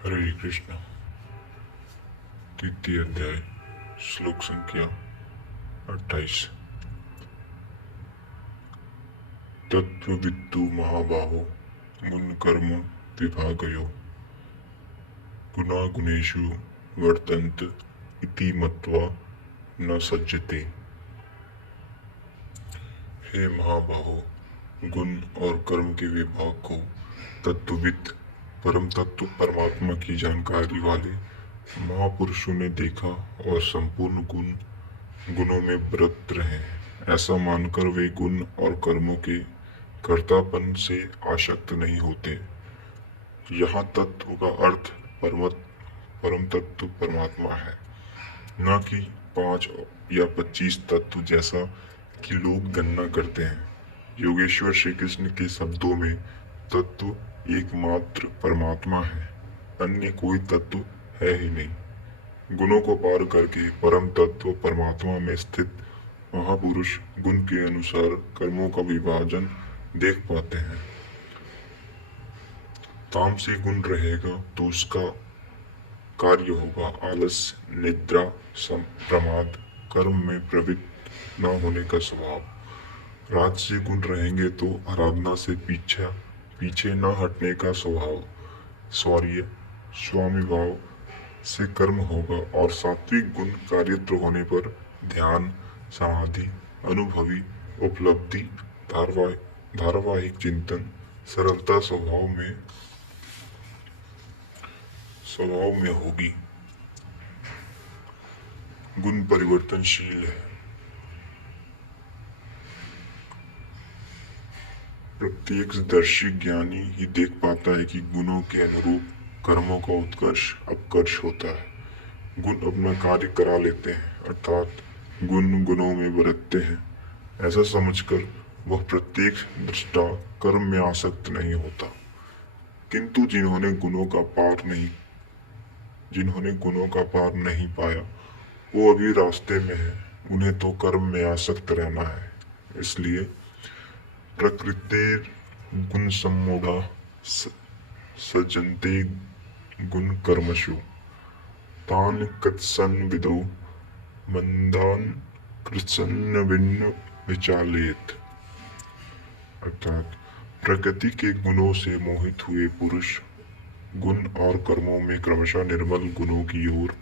हरे कृष्ण। तृतीय अध्याय, श्लोक संख्या 28। तत्त्ववित्तु महाबाहो गुणकर्म विभागयो गुणागुणेषु वर्तन्त इति मत्वा न सज्जते। हे महाबाहो, गुण और कर्म के विभाग को तत्वविद, परम तत्व परमात्मा की जानकारी वाले महापुरुषों ने देखा और संपूर्ण गुणों में व्रत रहे हैं। ऐसा मानकर वे गुण और कर्मों के कर्तापन से आसक्त नहीं होते। यहाँ तत्व का अर्थ परम तत्व परमात्मा है, न कि 5 या 25 तत्व जैसा कि लोग गणना करते हैं। योगेश्वर श्री कृष्ण के शब्दों में तत्व एकमात्र परमात्मा है, अन्य कोई तत्व है ही नहीं। गुणों को पार करके परम तत्व परमात्मा में स्थित महापुरुष गुण के अनुसार कर्मों का विभाजन देख पाते हैं। तामसी गुण रहेगा तो उसका कार्य होगा आलस्य, निद्रा, प्रमाद, कर्म में प्रवृत्त न होने का स्वभाव। राजसी गुण रहेंगे तो आराधना से पीछे न हटने का स्वभाव, शौर्य, स्वामी भाव से कर्म होगा। और सात्विक गुण कार्यत्र होने पर ध्यान, समाधि, अनुभवी उपलब्धि, धारावाहिक चिंतन, सरलता स्वभाव में होगी। गुण परिवर्तनशील है। प्रत्यक्षदर्शी ज्ञानी ही देख पाता है कि गुणों के अनुरूप कर्मों का उत्कर्ष अपकर्ष होता है। गुण अपना कार्य करा लेते हैं, अर्थात गुणों में बरतते हैं। ऐसा समझकर वह प्रत्येक दृष्टा कर्म में आसक्त नहीं होता। किंतु जिन्होंने गुणों का पार नहीं पाया, वो अभी रास्ते में है। उन्हें तो कर्म में आसक्त रहना है। इसलिए प्रकृतिर गुण सम्मूढ़ा सज्जन्ते गुण कर्मसु तान कत्सन विदो मंदान कृत्सन भिन्न विचालेत। अर्थात प्रकृति के गुणों से मोहित हुए पुरुष गुण और कर्मों में क्रमशः निर्मल गुणों की ओर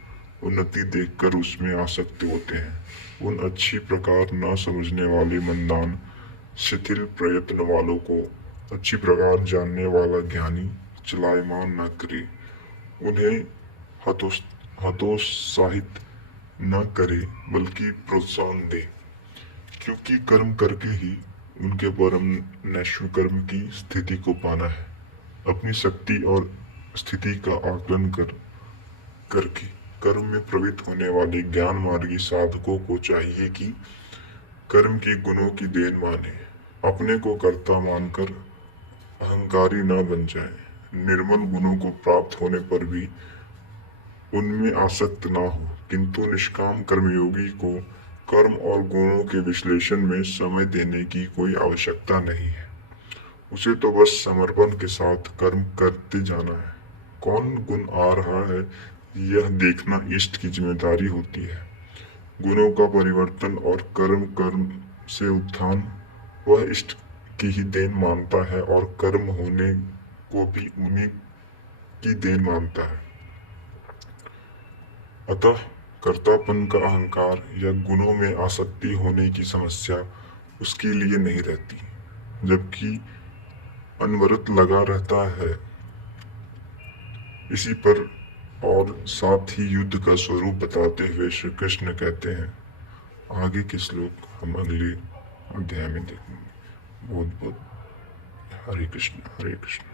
उन्नति देखकर उसमें आसक्त होते हैं। उन अच्छी प्रकार न समझने वाले मंदान, शिथिल प्रयत्न वालों को अच्छी प्रकार जानने वाला ज्ञानी चलायमान न करे, उन्हें हतोत्साहित न करे, बल्कि प्रोत्साहन दे। क्योंकि कर्म करके ही उनके परम नैश्विक कर्म की स्थिति को पाना है। अपनी शक्ति और स्थिति का आकलन करके कर्म में प्रवृत्त होने वाले ज्ञान मार्गी साधकों को चाहिए कि कर्म की गुणों की देन माने, अपने को कर्ता मानकर अहंकारी न बन जाए। निर्मल गुणों को प्राप्त होने पर भी उनमें आसक्त न हो, किंतु निष्काम कर्मयोगी को कर्म और गुणों के विश्लेषण में समय देने की कोई आवश्यकता नहीं है। उसे तो बस समर्पण के साथ कर्म करते जाना है। कौन गुण आ रहा है यह देखना इष्ट की जिम्मेदारी होती है। गुणों का परिवर्तन और कर्म से उत्थान वह इष्ट की ही देन मानता है और कर्म होने को भी उन्हीं की देन मानता है। अतः कर्तापन का अहंकार या गुणों में आसक्ति होने की समस्या उसके लिए नहीं रहती, जबकि अनवरत लगा रहता है इसी पर। और साथ ही युद्ध का स्वरूप बताते हुए श्री कृष्ण कहते हैं, आगे के श्लोक हम अगले अध्याय में देखेंगे। बहुत बहुत हरे कृष्ण हरे कृष्ण।